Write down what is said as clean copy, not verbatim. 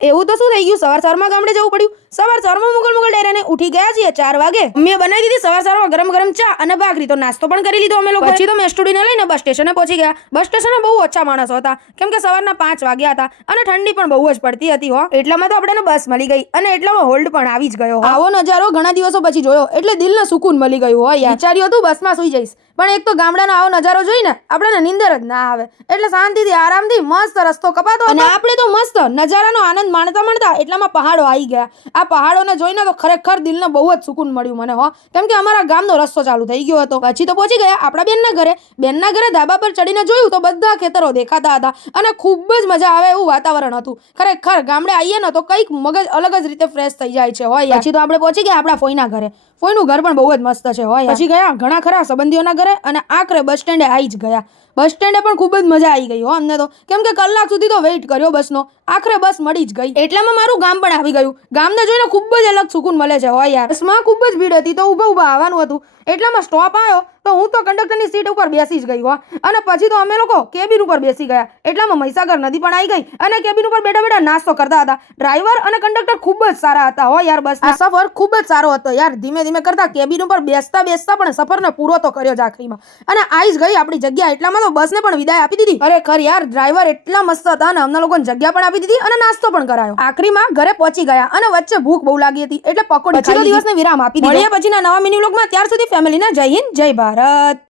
એવું તો શું થઈ ગયું, સવારમાં ગામડે જવું પડ્યું? સવારમાં મુગલ ડેરાને ઉઠી ગયા છીએ 4 વાગે. મમ્મીએ બનાવી દીધી સવારમાં ગરમ ગરમ ચા અને ભાખરી. તો નાસ્તો પણ કરી લીધો અમે લોકો. પછી તો મેં સ્ટુડીને લઈને બસ સ્ટેશને પહોંચી ગયા. બસ સ્ટેશને બહુ ઓછા માણસો હતા, કેમ કે સવારના 5 વાગ્યા હતા અને ઠંડી પણ બહુ જ પડતી હતી હો. એટલામાં તો આપણને બસ મળી ગઈ અને એટલામાં હોલ્ડ પણ આવી જ ગયો. આવો નજારો ઘણા દિવસો પછી જોયો એટલે દિલને સુકૂન મળી ગયું હોય યાર. વિચાર્યું હતું બસમાં સુઈ જઈશ, પણ એક તો ગામડાનો આવો નજારો જોઈને આપણને નીંદર જ ના આવે. એટલે શાંતિથી આરામથી મસ્ત રસ્તો કપાતો અને આપણે તો મસ્ત નજારાનો આનંદ માણતા એટલામાં પહાડો આવી ગયા. આ પહાડોને જોઈને તો ખરેખર દિલને બહુ જ સુકૂન મળ્યું મને હો, કેમ કે અમારા ગામનો રસ્તો ચાલુ થઈ ગયો હતો. પછી તો પહોંચી ગયા આપણા બેનના ઘરે. બેનના ઘરે ધાબા પર ચડીને જોયું તો બધા ખેતરો દેખાતા હતા અને ખૂબ જ મજા આવે એવું વાતાવરણ હતું. ખરેખર ગામડે આવીએ ને તો કંઈક મગજ અલગ જ રીતે ફ્રેશ થઈ જાય છે હોય. પછી તો આપણે પહોંચી ગયા આપણા ફોઈના ઘરે. ફોઈનું ઘર પણ બહુ જ મસ્ત છે હોય. પછી ગયા ઘણા ખરા સંબંધીઓના ઘરે અને આખરે બસ સ્ટેન્ડે આવી જ ગયા. બસ સ્ટેન્ડે પણ ખૂબ જ મજા આવી ગઈ હો અમને તો, કેમ કે કલાક સુધી તો વેઇટ કર્યો બસનો. આખરે બસ મળી જ ગઈ. એટલામાં મારું ગામ પણ આવી ગયું. ગામને જોઈને ખૂબ જ અલગ સુકૂન મળે છે હોય યાર. બસમાં ખૂબ જ ભીડ હતી તો ઊભા આવવાનું હતું. એટલામાં સ્ટોપ આવ્યો તો હું તો કંડક્ટરની સીટ ઉપર બેસી જ ગઈ હો. અને પછી તો અમે લોકો કેબિન ઉપર બેસી ગયા. એટલામાં મહીસાગર નદી પણ આવી ગઈ અને કેબિન ઉપર બેઠા નાસ્તો કરતા હતા. ડ્રાઈવર અને કંડક્ટર ખૂબ જ સારા હતા હો યાર. બસનો સફર ખૂબ જ સારો હતો યાર. ધીમે ધીમે કરતા કેબિન ઉપર બેસતા પણ સફરને પૂરો તો કર્યો જ આખરીમાં. અને આવી જ ગઈ આપણી જગ્યા. એટલામાં તો બસને પણ વિદાય આપી દીધી. ખરેખર યાર ડ્રાઈવર એટલા મસ્ત હતા ને અમને લોકોને જગ્યા પણ આપી દીધી અને નાસ્તો પણ કરાયો. આખરીમાં ઘરે પહોંચી ગયા અને વચ્ચે ભૂખ બહુ લાગી હતી એટલે પકોડી ખાઈ. દિવસને વિરામ આપી દીધો. મળીએ પછીના નવા મિની વ્લોગમાં. ત્યાર સુધી ફેમિલીના જય હિન્દ જય ભારત.